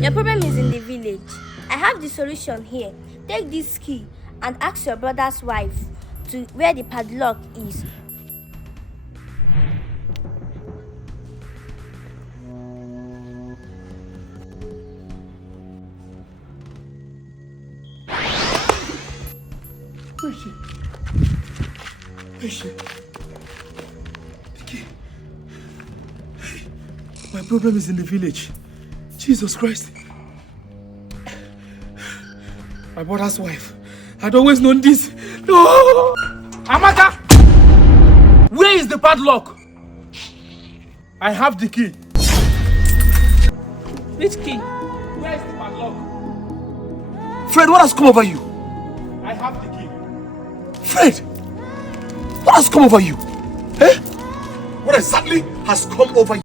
Your problem is in the village. I have the solution here. Take this key and ask your brother's wife to where the padlock is. Where is she? Where is she? The key. My problem is in the village. Jesus Christ. My brother's wife. I'd always known this. No! Amaka! Where is the padlock? I have the key. Which key? Where is the padlock? Fred, what has come over you? I have the key. Fred! What has come over you? Eh? What exactly has come over you?